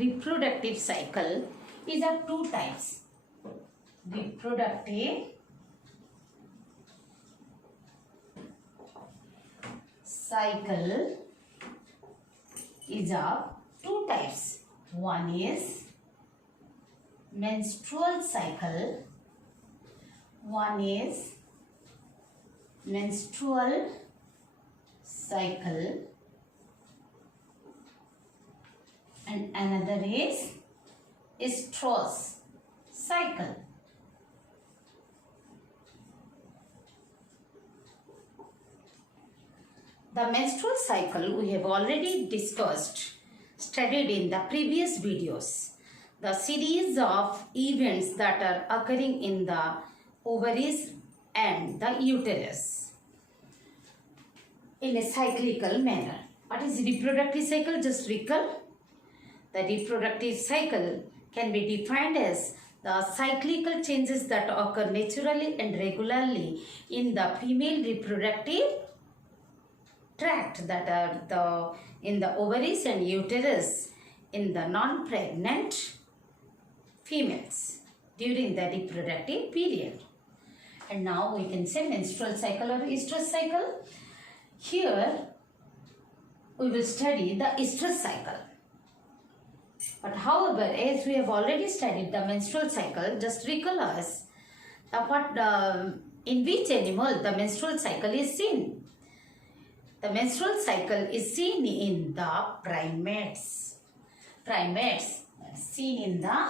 reproductive cycle is of two types. Reproductive cycle is of two types. One is menstrual cycle. One is menstrual cycle and another is Oestrous cycle. The menstrual cycle we have already studied in the previous videos. The series of events that are occurring in the ovaries and the uterus in a cyclical manner. What is reproductive cycle? Just recall. The reproductive cycle can be defined as the cyclical changes that occur naturally and regularly in the female reproductive tract, that are in the ovaries and uterus in the non-pregnant females during the reproductive period. And now we can say menstrual cycle or Oestrous cycle. Here we will study the Oestrous cycle. But however, as we have already studied the menstrual cycle, just recall us in which animal the menstrual cycle is seen. The menstrual cycle is seen in the primates. Seen in the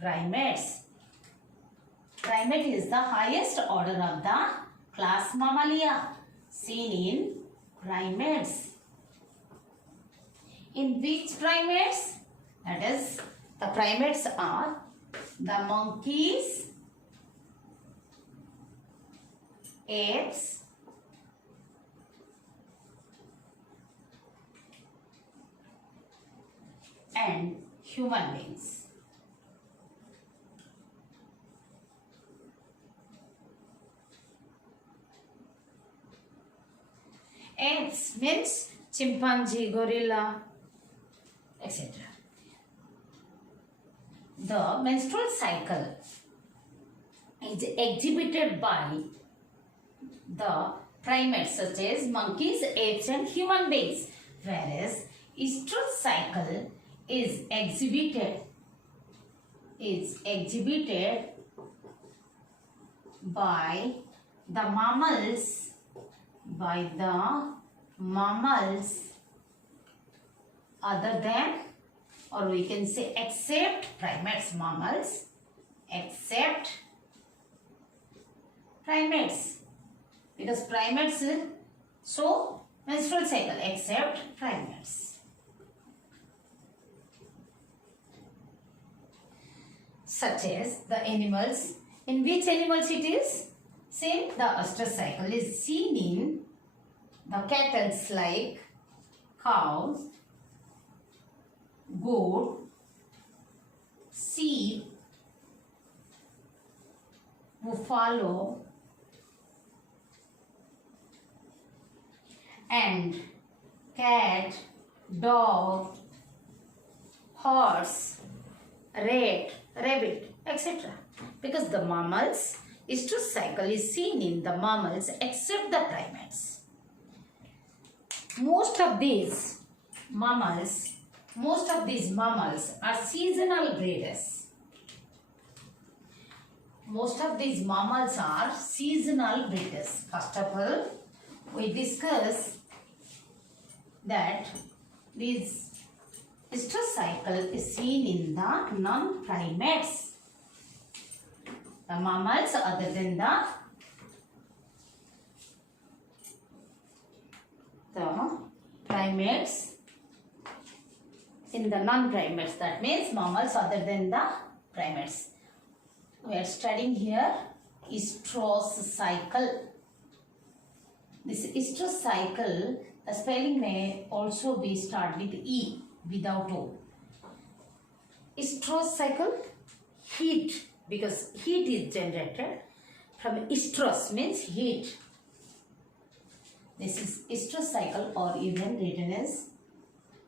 primates. Primate is the highest order of the class Mammalia. Seen in primates. In which primates? That is, the primates are the monkeys, apes, and human beings. Apes means chimpanzee, gorilla, etc. The menstrual cycle is exhibited by the primates such as monkeys, apes and human beings, whereas Oestrous cycle is exhibited by the mammals other than, or we can say except primates, mammals except primates, because primates so menstrual cycle except primates. Such as the animals. In which animals it is seen? The Oestrous cycle is seen in the cattle like cows, goat, sheep, buffalo, and cat, dog, horse, rat, rabbit, etc. Because the mammals, Oestrous cycle is seen in the mammals except the primates. Most of these mammals are seasonal breeders. Most of these mammals are seasonal breeders. First of all, we discuss that this Oestrous cycle is seen in the non-primates. The mammals other than the primates in the non-primates. That means mammals other than the primates. We are studying here Oestrous cycle. This Oestrous cycle, the spelling may also be start with E without O. Oestrous cycle, heat, because heat is generated from Oestrous means heat. This is Oestrous cycle, or even written as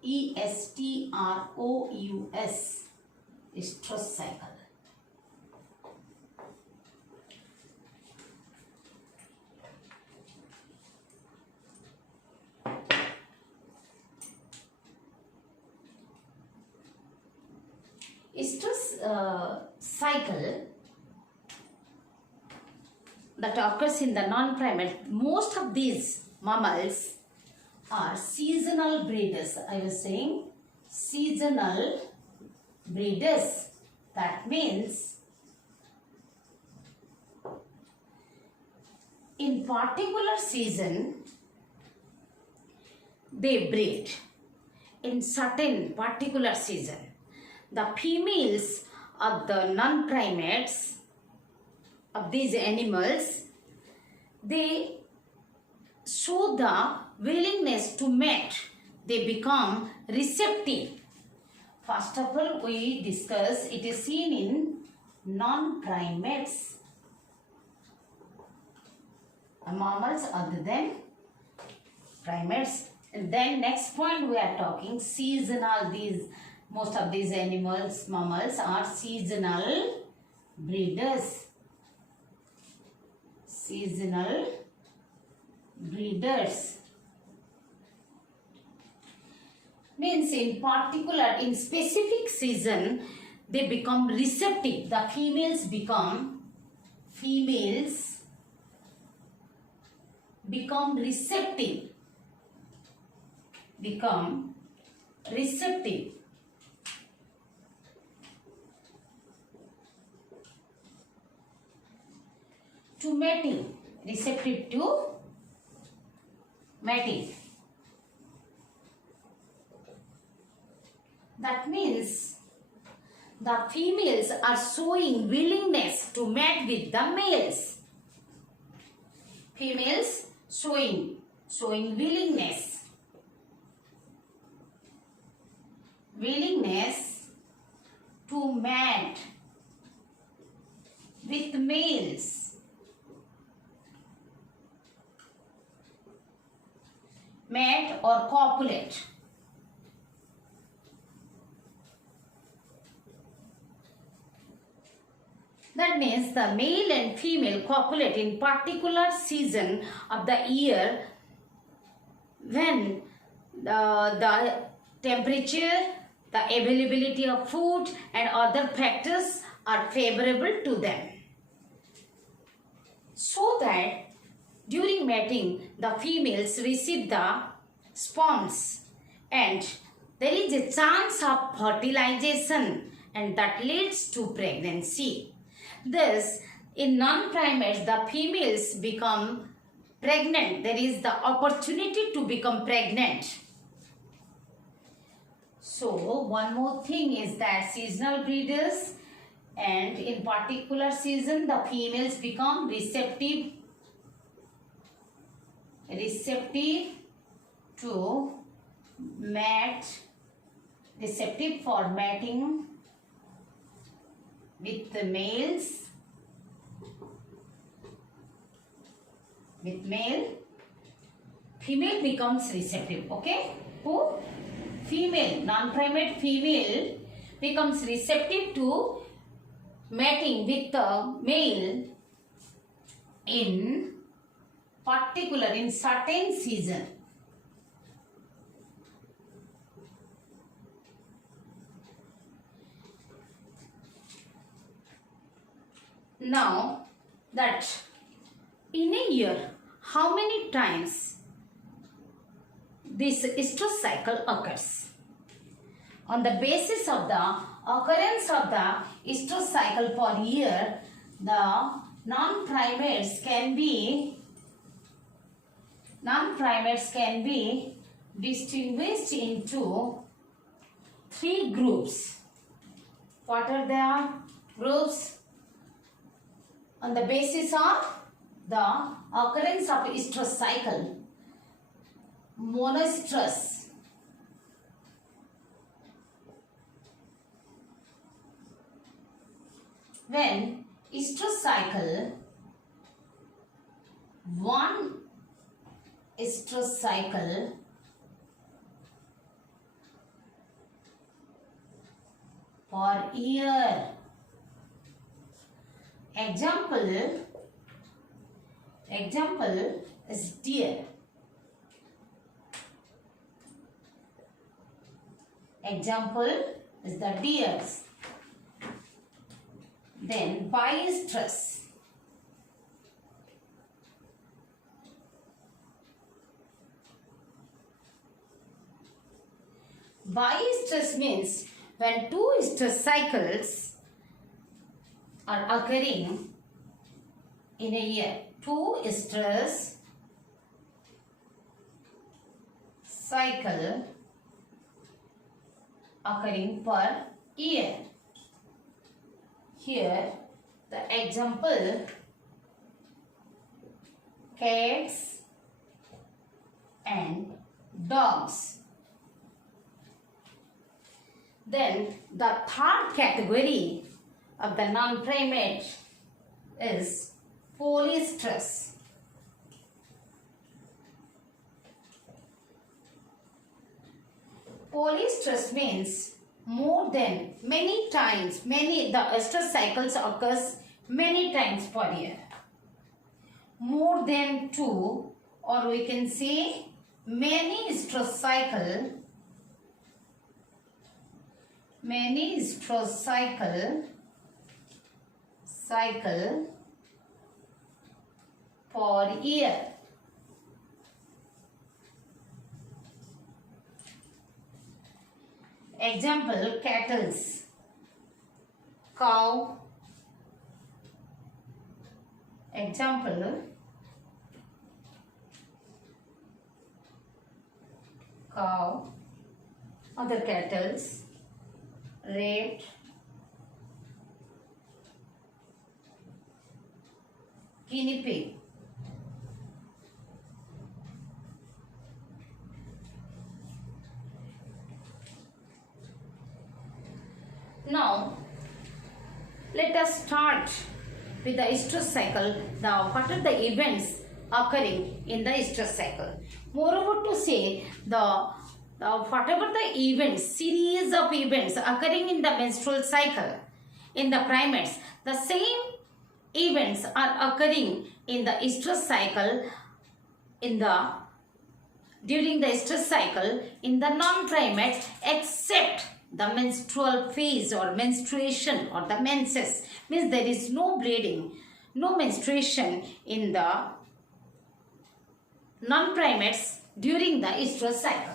Estrous, estrous cycle. Estrous cycle that occurs in the non-primate. Most of these mammals are seasonal breeders. I was saying seasonal breeders. That means in particular season they breed. In certain particular season, the females of the non-primates, of these animals, they show the willingness to mate. They become receptive. First of all, we discuss, it is seen in non-primates, mammals other than primates. And then next point we are talking seasonal. Most of these animals, mammals, are seasonal breeders. Seasonal breeders means in particular, in specific season, they become receptive. The females become receptive. Become receptive. To mating. Receptive to mating. That means the females are showing willingness to mate with the males. Females showing willingness to mate with males. Mate or copulate. That means the male and female copulate in particular season of the year when the temperature, the availability of food and other factors are favorable to them. So that during mating, the females receive the sperms and there is a chance of fertilization and that leads to pregnancy. Thus, in non-primates, the females become pregnant. There is the opportunity to become pregnant. So, one more thing is that seasonal breeders, and in particular season, the females become receptive to mate, receptive for mating with the males, with male. Female becomes receptive, okay? Who? Female, non-primate female becomes receptive to mating with the male in particular, in certain season. Now that in a year, how many times this estrous cycle occurs? On the basis of the occurrence of the estrous cycle per year, the non-primates can be distinguished into 3 groups. What are the groups? On the basis of the occurrence of estrous cycle, monoestrous, when estrous cycle, one estrous cycle per year. Example is deer. Example is the deers. Then boisterous. Boisterous means when two estrous cycles are occurring in a year. Two estrous cycle occurring per year. Here the example, cats and dogs. Then the third category of the non-primate is polystress. Polystress means more than many times, the estrous cycles occurs many times per year. More than two, or we can say many estrous cycle per year. Example, cattle, cow. Example, cow, other cattle, rat, guinea pig. Now, let us start with the estrous cycle. What are the events occurring in the estrous cycle? Moreover, to say whatever the events, series of events occurring in the menstrual cycle in the primates, the same events are occurring in the estrous cycle during the estrous cycle in the non-primates, except the menstrual phase or menstruation or the menses. Means there is no bleeding, no menstruation in the non-primates during the estrous cycle.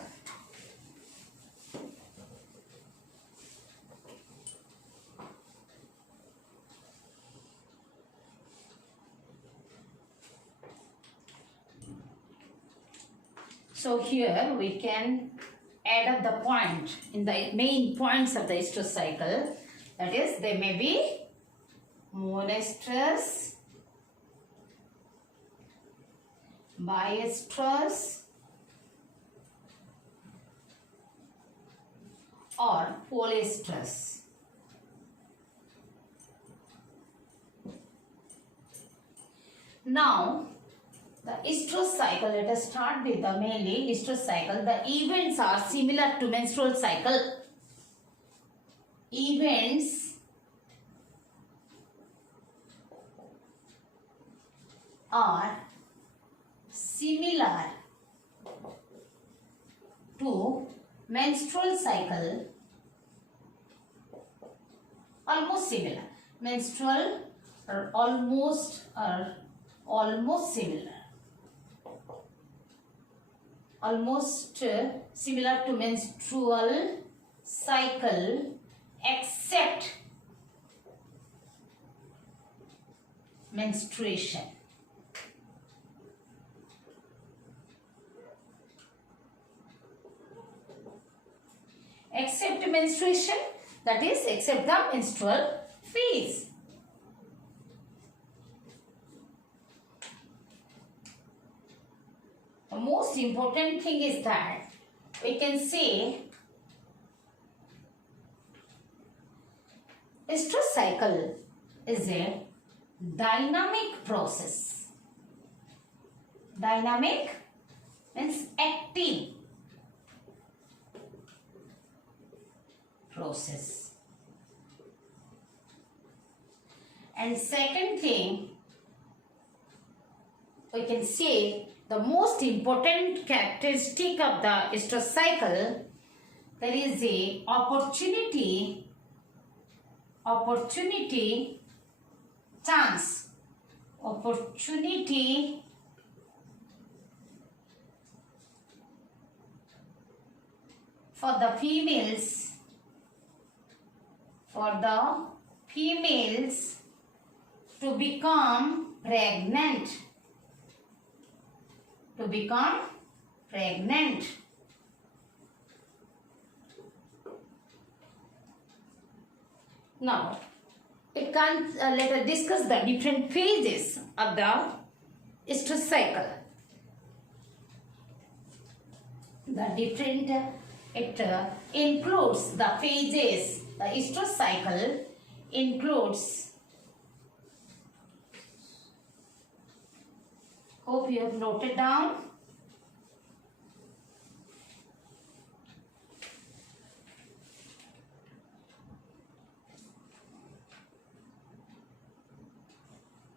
So here we can add up the point in the main points of the estrous cycle. That is, they may be monoestrous, biestrous, or polystress. Now, the estrous cycle, let us start with the mainly estrous cycle. The events are similar to menstrual cycle. Events are similar to menstrual cycle, almost similar. Menstrual or almost similar. Almost similar to menstrual cycle, except menstruation. Except menstruation, that is, except the menstrual phase. The most important thing is that we can say estrous cycle is a dynamic process. Dynamic means active process. And second thing, we can say the most important characteristic of the estrous cycle, there is a opportunity for the females to become pregnant. Now, let us discuss the different phases of the estrous cycle. It includes the phases. The estrous cycle includes, hope you have noted down.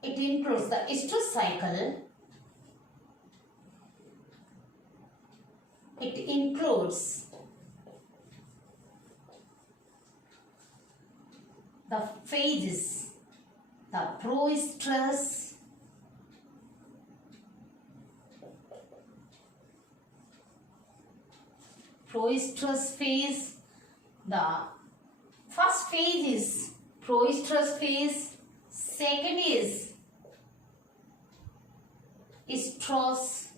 It includes the estrous cycle. It includes the phases, the proestrous, phase. The first phase is proestrous phase. Second is estrous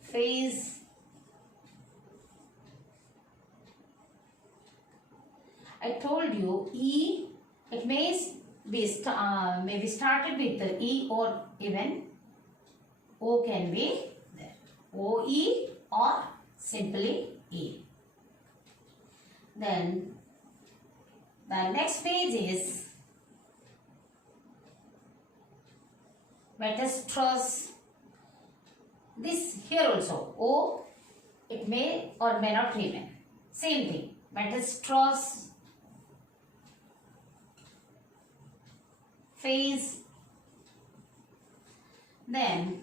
phase. I told you E, it may be started with the E or even O can be there. OE or simply E. Then the next page is metastrous. This here also O, it may or may not remain. Same thing. Metastrous phase. Then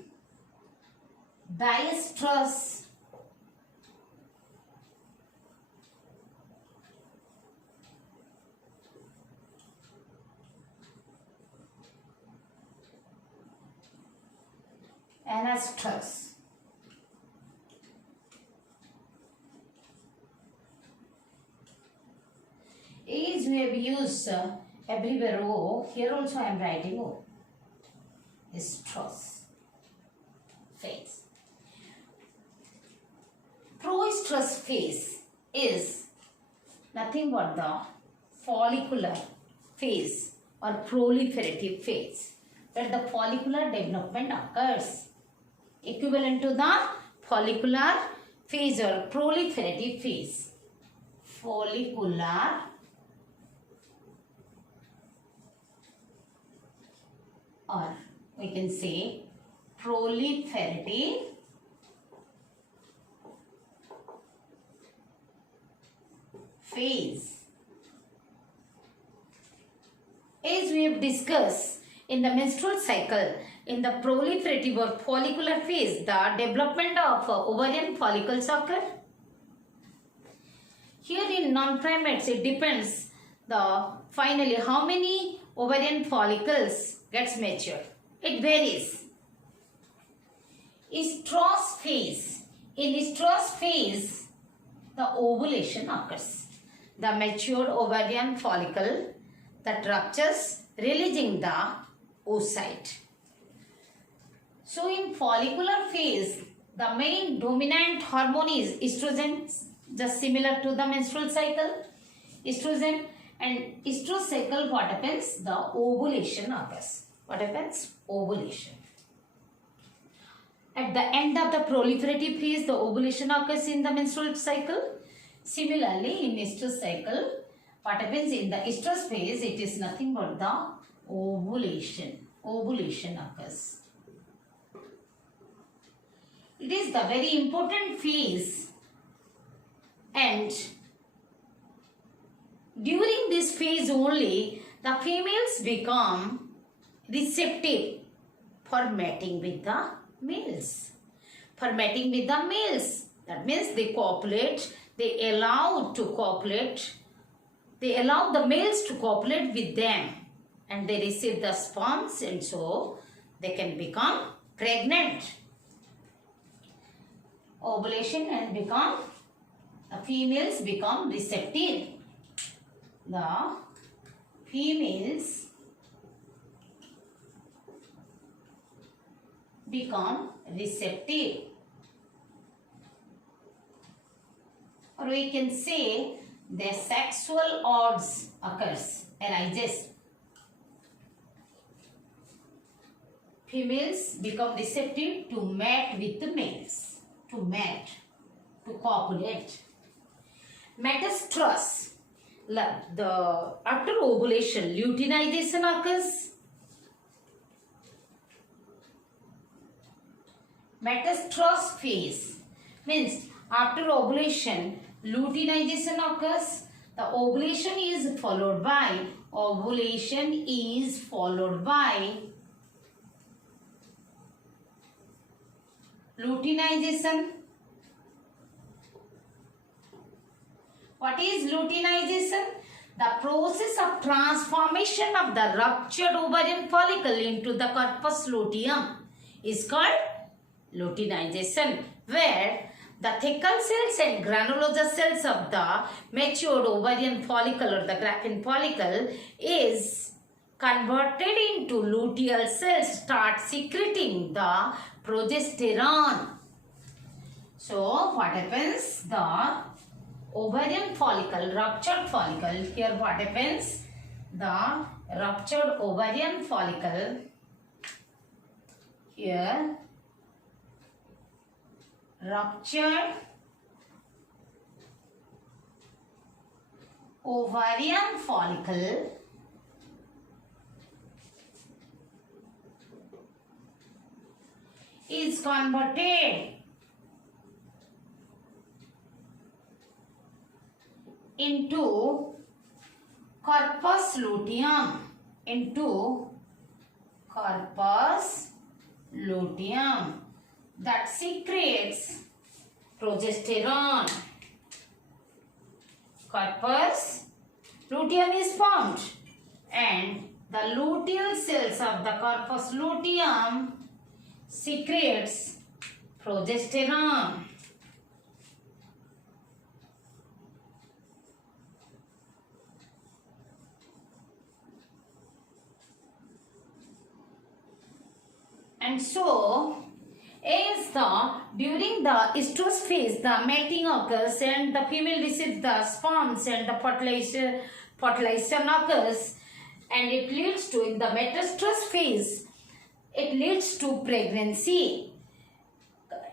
diestrous. Anastrous. Is we have used everywhere O. Here also I am writing O. Estrous phase. Proestrous phase is nothing but the follicular phase or proliferative phase, where the follicular development occurs. Equivalent to the follicular phase or proliferative phase. Follicular or we can say proliferative phase. As we have discussed in the menstrual cycle, in the proliferative or follicular phase, the development of ovarian follicles occur. Here in non-primates, it depends finally how many ovarian follicles gets matured. It varies. Estrous phase. In estrous phase, the ovulation occurs. The matured ovarian follicle that ruptures, releasing the oocyte. So in follicular phase, the main dominant hormone is estrogen, just similar to the menstrual cycle. Estrogen, and estrous cycle, what happens? The ovulation occurs. What happens? Ovulation. At the end of the proliferative phase, the ovulation occurs in the menstrual cycle. Similarly, in estrous cycle, what happens in the estrous phase? It is nothing but the ovulation. Ovulation occurs. It is the very important phase, and during this phase only, the females become receptive for mating with the males. For mating with the males. That means they copulate, they allow to copulate, they allow the males to copulate with them and they receive the sperms and so they can become pregnant. Ovulation and become, the females become receptive. The females become receptive. Or we can say their sexual urge arises. Females become receptive to mate with the males, to copulate. Metastrus, after ovulation, luteinization occurs. Metastrus phase means after ovulation, luteinization occurs. The ovulation is followed by luteinization. What is luteinization? The process of transformation of the ruptured ovarian follicle into the corpus luteum is called luteinization, where the thecal cells and granulosa cells of the matured ovarian follicle or the Graafian follicle is converted into luteal cells, start secreting the progesterone. So what happens? The ovarian follicle, ruptured follicle, here what happens? The ruptured ovarian follicle, here ruptured ovarian follicle is converted into corpus luteum, that secretes progesterone. Corpus luteum is formed and the luteal cells of the corpus luteum secretes progesterone. And so, during the estrous phase, the mating occurs and the female receives the sperms and the fertilization occurs, and it leads to, in the metastrous phase, it leads to pregnancy.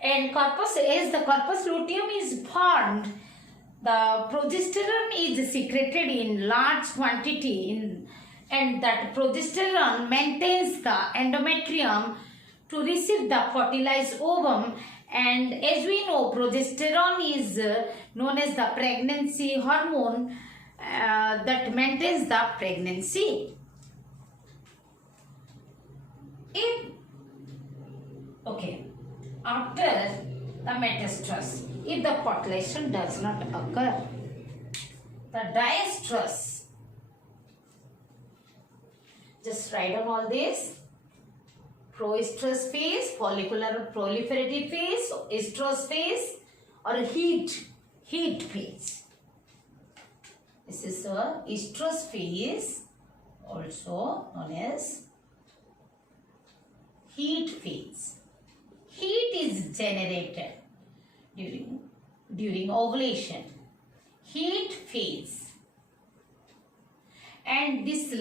And as the corpus luteum is formed, the progesterone is secreted in large quantity and that progesterone maintains the endometrium to receive the fertilized ovum, and as we know, progesterone is known as the pregnancy hormone that maintains the pregnancy. After the metastrus, if the fertilization does not occur, the diestrus, just write down all this. Proestrous phase, follicular proliferative phase, estrous phase, or heat phase. This is a estrous phase, also known as heat phase. Heat is generated during ovulation. Heat phase. And this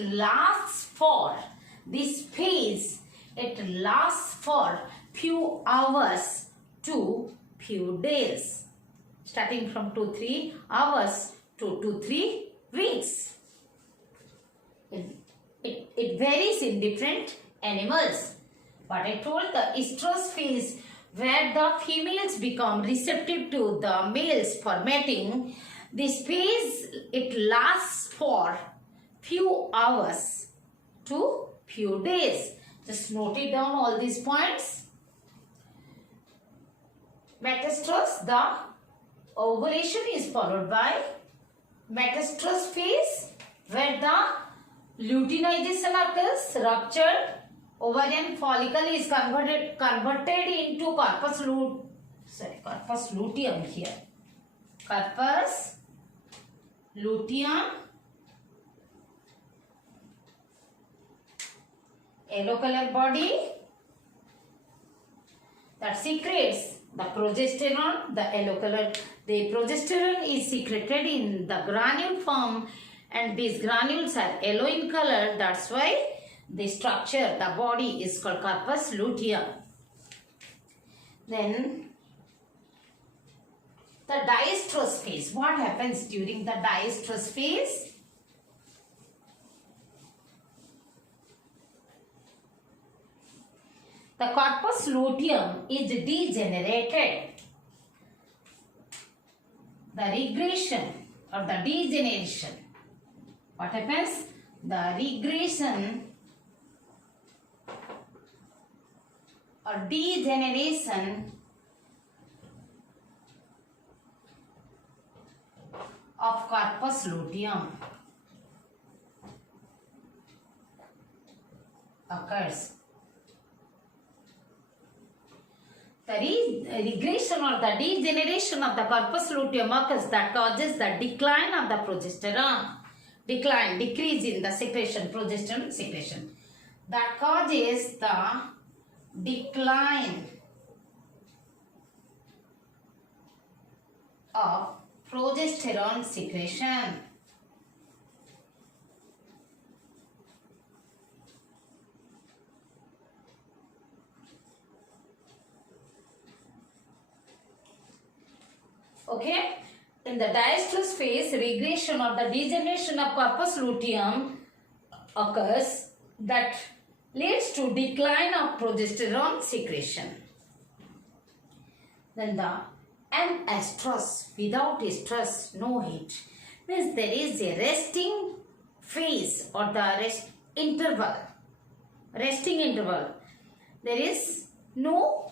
phase, it lasts for few hours to few days, starting from 2-3 hours to 2-3 weeks. It varies in different animals. But I told the estrous phase, where the females become receptive to the males for mating, this phase, it lasts for few hours to few days. Just note it down all these points. Metastrous, the ovulation is followed by metastrous phase where the luteinization occurs, ruptured ovarian follicle is converted into corpus luteum here. Corpus luteum, yellow color body that secretes the progesterone. The yellow color, the progesterone is secreted in the granule form, and these granules are yellow in color. That's why the structure, the body is called corpus luteum. Then the diestrous phase. What happens during the diestrous phase? The corpus luteum is degenerated. The regression or the degeneration. What happens? The regression or degeneration of corpus luteum occurs. The regression or the degeneration of the corpus luteum occurs that causes the decline of the progesterone. Decrease in the secretion, progesterone secretion. That causes the decline of progesterone secretion. Okay, in the diestrous phase, regression or the degeneration of corpus luteum occurs that leads to decline of progesterone secretion. Then the Oestrous, without estrus, no heat, means there is a resting phase or the resting interval. There is no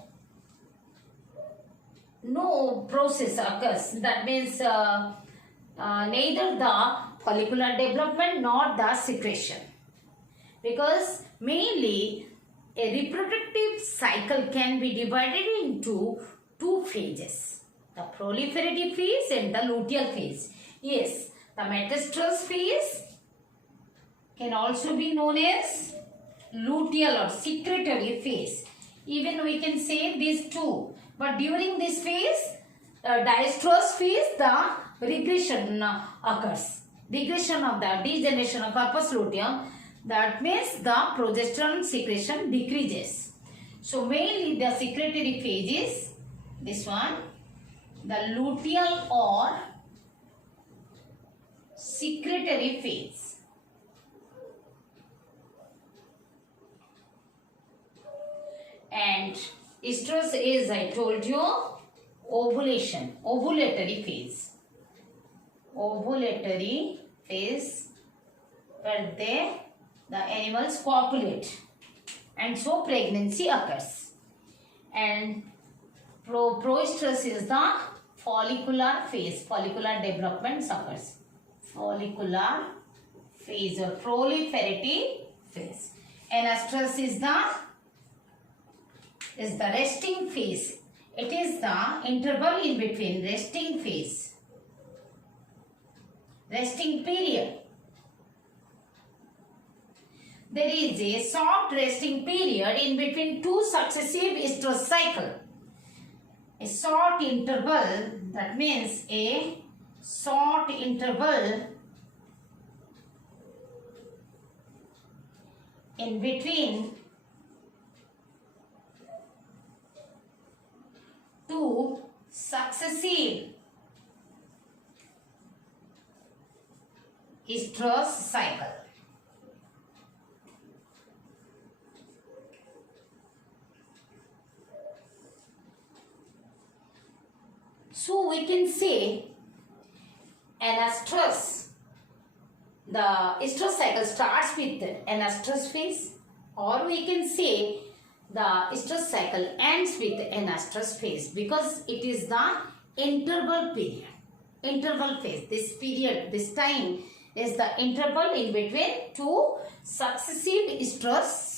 process occurs. That means neither the follicular development nor the secretion, because mainly a reproductive cycle can be divided into two phases, the proliferative phase and the luteal phase. Yes, the metastrous phase can also be known as luteal or secretory phase. Even we can say these two. But during this phase, diestrous phase, the regression occurs. Regression of the degeneration of corpus luteum. That means the progesterone secretion decreases. So mainly the secretory phase is this one, the luteal or secretory phase. And estrus is, I told you, ovulatory phase. Ovulatory phase where the animals copulate and so pregnancy occurs. And proestrus is the follicular phase, follicular development occurs. Follicular phase or proliferative phase. And estrus is the resting phase. It is the interval in between resting phase, resting period. There is a short resting period in between two successive estrous cycles. A short interval, that means a short interval in between two successive estrous cycle. So we can say an estrus the estrous cycle starts with an estrous phase, or we can say the estrous cycle ends with an estrous phase, because it is the interval period. Interval phase. This period, this time is the interval in between two successive estrous cycles.